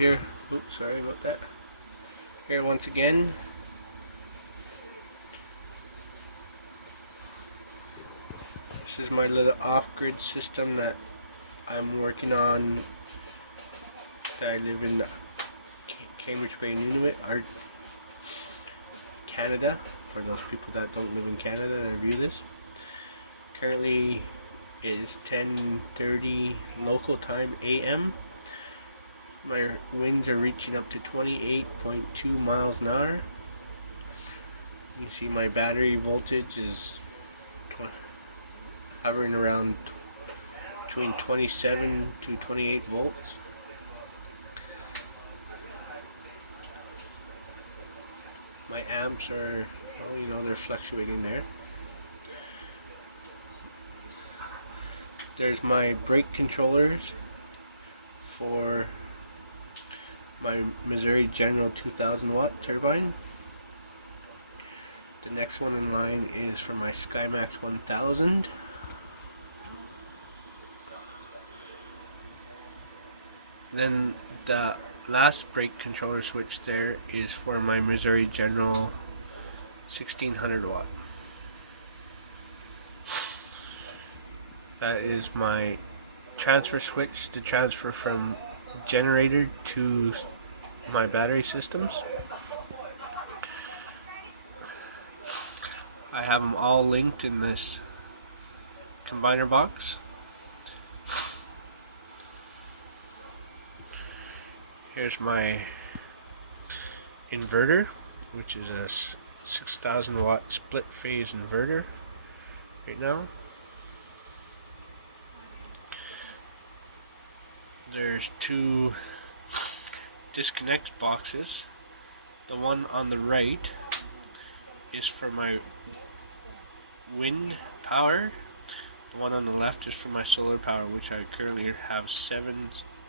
here. Oops, sorry about that. Here once again. This is my little off-grid system that I'm working on. That I live in Cambridge Bay, Nunavut, Canada. For those people that don't live in Canada and view this. Currently it is 10:30 local time AM. My winds are reaching up to 28.2 miles an hour. You see my battery voltage is hovering around between 27 to 28 volts. My amps are, well, they're fluctuating there. There's my brake controllers for my Missouri General 2000 watt turbine. The next one in line is for my SkyMax 1000. Then the last brake controller switch there is for my Missouri General 1600 watt. That is my transfer switch to transfer from generator to my battery systems. I have them all linked in this combiner box. Here's my inverter, which is a 6000 watt split phase inverter right now. There's two disconnect boxes. The one on the right is for my wind power. The one on the left is for my solar power, which I currently have 7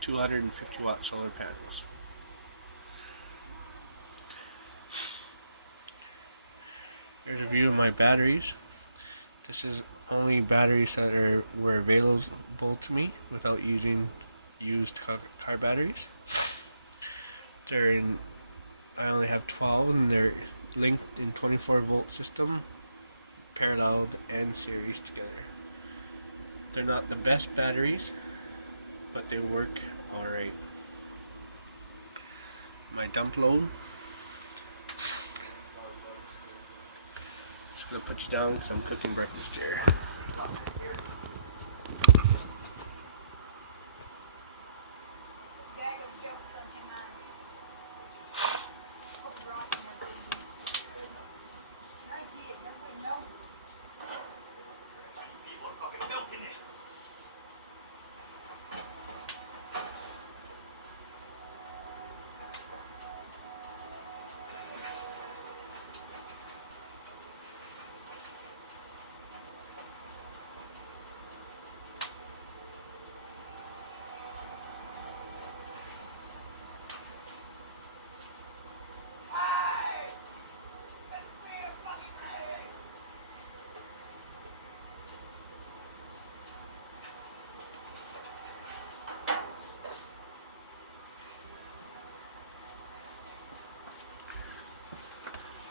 250 watt solar panels. Here's a view of my batteries. This is only batteries that were available to me without using used car batteries. I only have 12 and they're linked in 24 volt system, paralleled and series together. They're not the best batteries, but they work alright. My dump load. Just gonna put you down because I'm cooking breakfast here.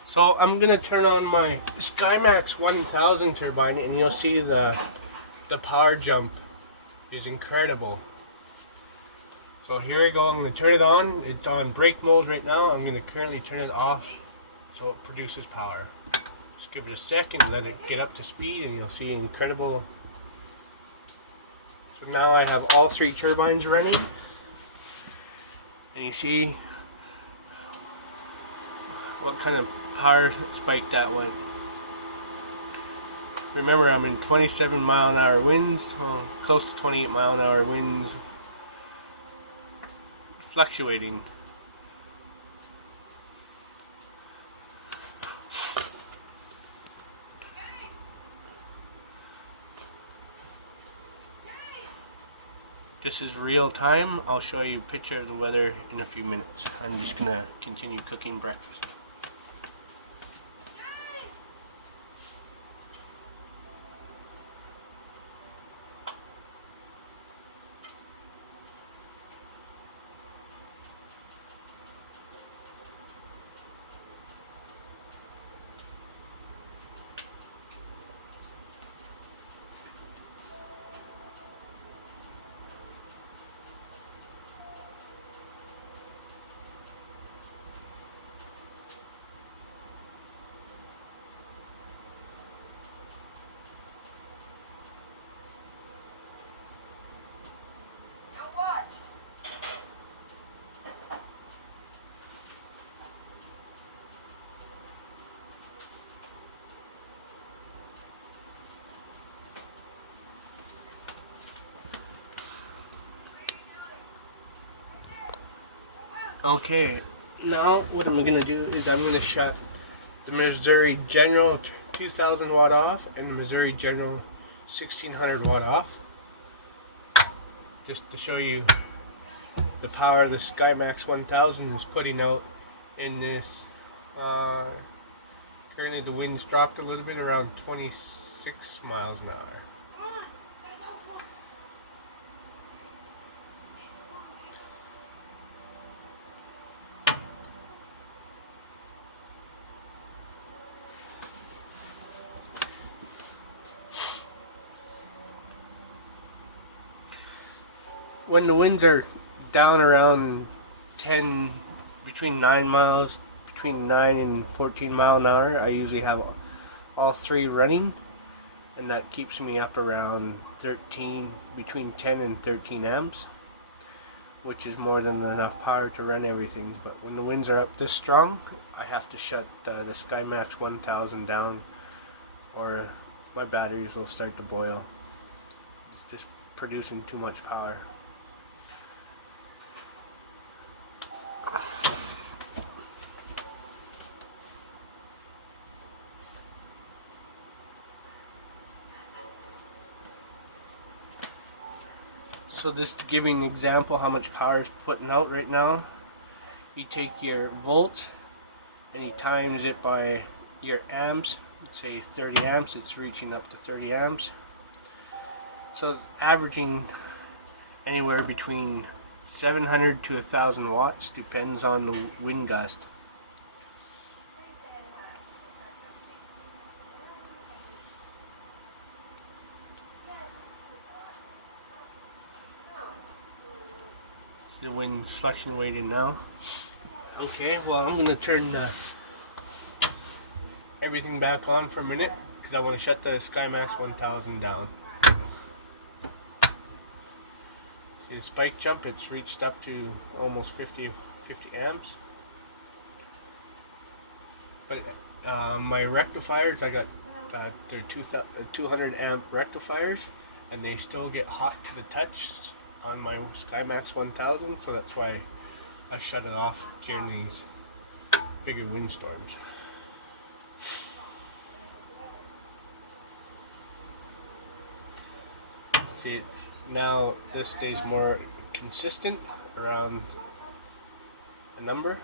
So I'm gonna turn on my SkyMax 1000 turbine, and you'll see the power jump is incredible. So here we go. I'm gonna turn it on. It's on brake mode right now. I'm gonna currently turn it off so it produces power. Just give it a second, let it get up to speed, and you'll see incredible. So now I have all 3 turbines running, and you see what kind of power spike that went. Remember, I'm in 27 mile an hour winds, well, close to 28 mile an hour winds, fluctuating. This is real time. I'll show you a picture of the weather in a few minutes. I'm just gonna continue cooking breakfast. Okay, now what I'm gonna do is I'm gonna shut the Missouri General 2000 watt off and the Missouri General 1600 watt off, just to show you the power the SkyMax 1000 is putting out in this. Currently the wind's dropped a little bit, around 26 miles an hour. When the winds are down around 10, between 9 and 14 mile an hour, I usually have all three running, and that keeps me up around 13, between 10 and 13 amps, which is more than enough power to run everything. But when the winds are up this strong, I have to shut the SkyMax 1000 down, or my batteries will start to boil. It's just producing too much power. So just to give you an example how much power is putting out right now, you take your volts and you times it by your amps. Let's say 30 amps, it's reaching up to 30 amps. So it's averaging anywhere between 700 to 1000 watts, depends on the wind gust. The wind's fluctuating now. Okay, well I'm going to turn everything back on for a minute because I want to shut the SkyMax 1000 down. See the spike jump, it's reached up to almost 50 amps. But my rectifiers, I got they're 200 amp rectifiers, and they still get hot to the touch on my SkyMax 1000, so that's why I shut it off during these bigger windstorms. See, now this stays more consistent around a number.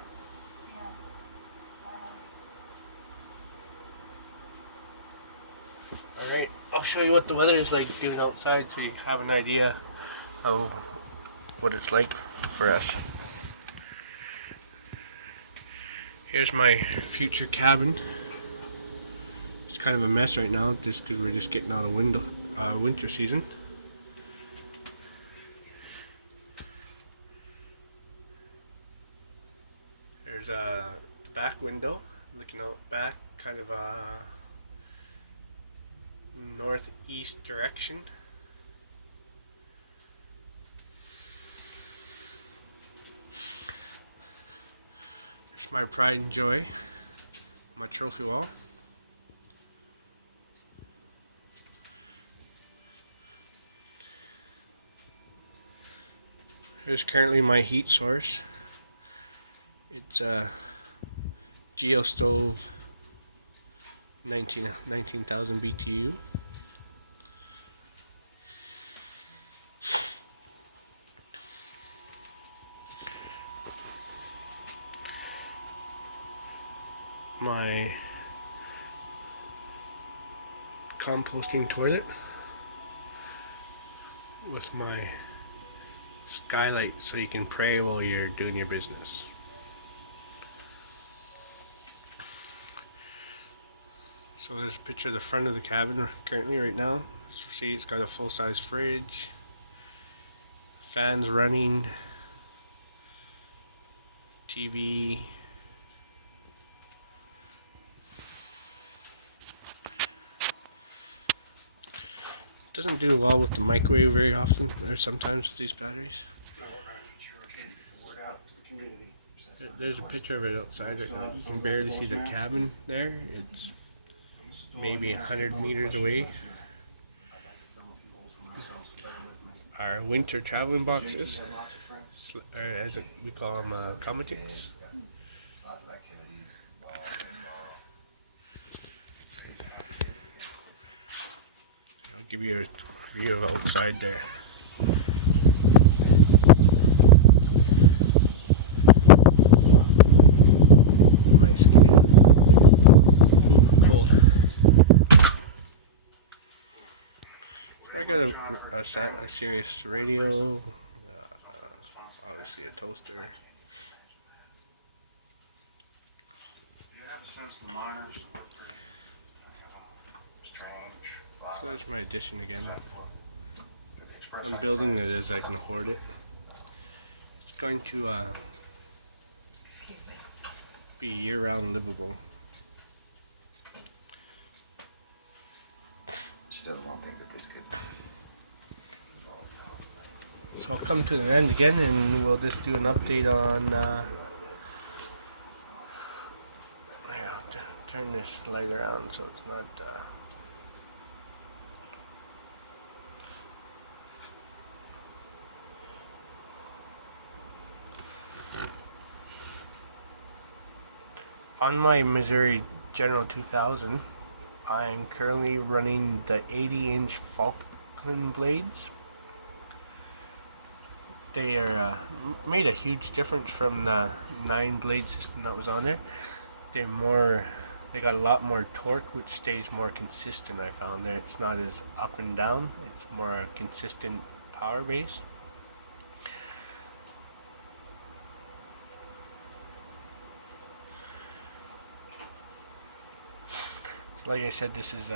Alright, I'll show you what the weather is like doing outside so you have an idea of what it's like for us. Here's my future cabin. It's kind of a mess right now just because we're just getting out of winter season. There's the back window looking out back, kind of northeast direction. It's my pride and joy, my trophy wall. Here's currently my heat source. It's a GeoStove 19,000 BTU. My composting toilet with my skylight so you can pray while you're doing your business. So there's a picture of the front of the cabin currently right now. See, it's got a full-size fridge, fans running, TV. Doesn't do well with the microwave very often. There's sometimes with these batteries. There's a picture of it outside. You can barely see the cabin there. It's maybe 100 meters away. Our winter traveling boxes. or as we call them, cometics. I'll give you a view of outside there. A serious radio. Obviously a toaster. So that's my addition again. I'm building it as I can afford it. It's going to be year-round livable. She doesn't want to think that this could. So I'll come to the end again and we'll just do an update on I'll turn this light around so it's not on my Missouri General 2000. I'm currently running the 80-inch Falkland blades. They are made a huge difference from the 9-blade system that was on there. They got a lot more torque, which stays more consistent. I found there. It's not as up and down. It's more a consistent power base. Like I said, this is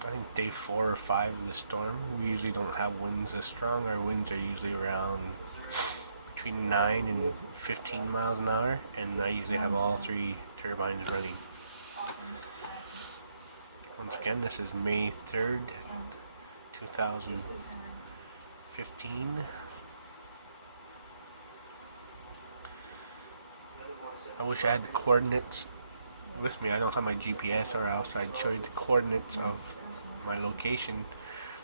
I think day 4 or 5 of the storm. We usually don't have winds this strong. Our winds are usually around between 9 and 15 miles an hour, and I usually have all 3 turbines running. Once again, this is May 3rd, 2015. I wish I had the coordinates with me. I don't have my GPS, or else I'd show you the coordinates of my location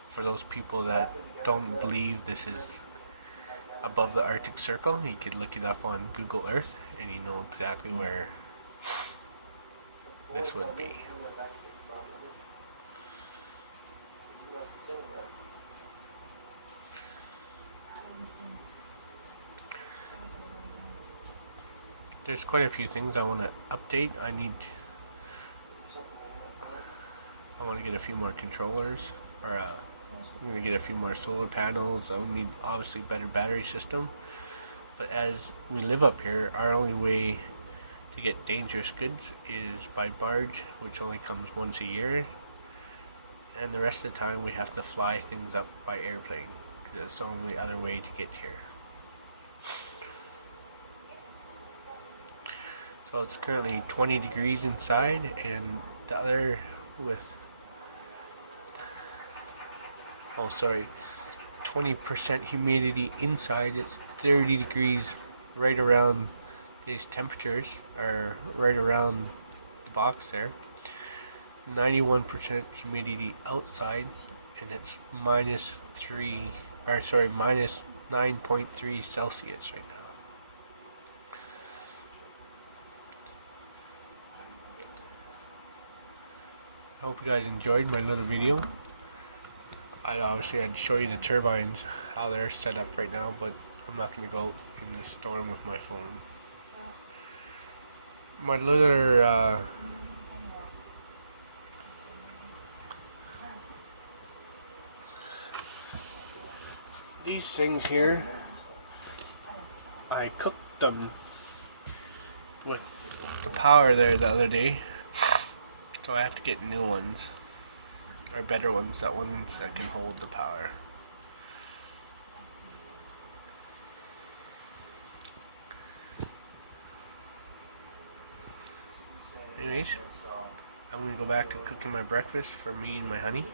for those people that don't believe this is above the Arctic Circle. You could look it up on Google Earth and you know exactly where this would be. There's quite a few things I want to update. I want to get a few more controllers, or I'm going to get a few more solar panels. I will need obviously better battery system. But as we live up here, our only way to get dangerous goods is by barge, which only comes once a year, and the rest of the time we have to fly things up by airplane, because that's the only other way to get here. So it's currently 20 degrees inside, and the other with 20% humidity inside. It's 30 degrees right around these temperatures, or right around the box there. 91% humidity outside, and it's minus 9.3 Celsius right now. I hope you guys enjoyed my little video. I'd show you the turbines, how they're set up right now, but I'm not going to go in the storm with my phone. My little these things here, I cooked them with the power there the other day, so I have to get new ones, or better ones, ones that can hold the power. Anyways, I'm going to go back to cooking my breakfast for me and my honey.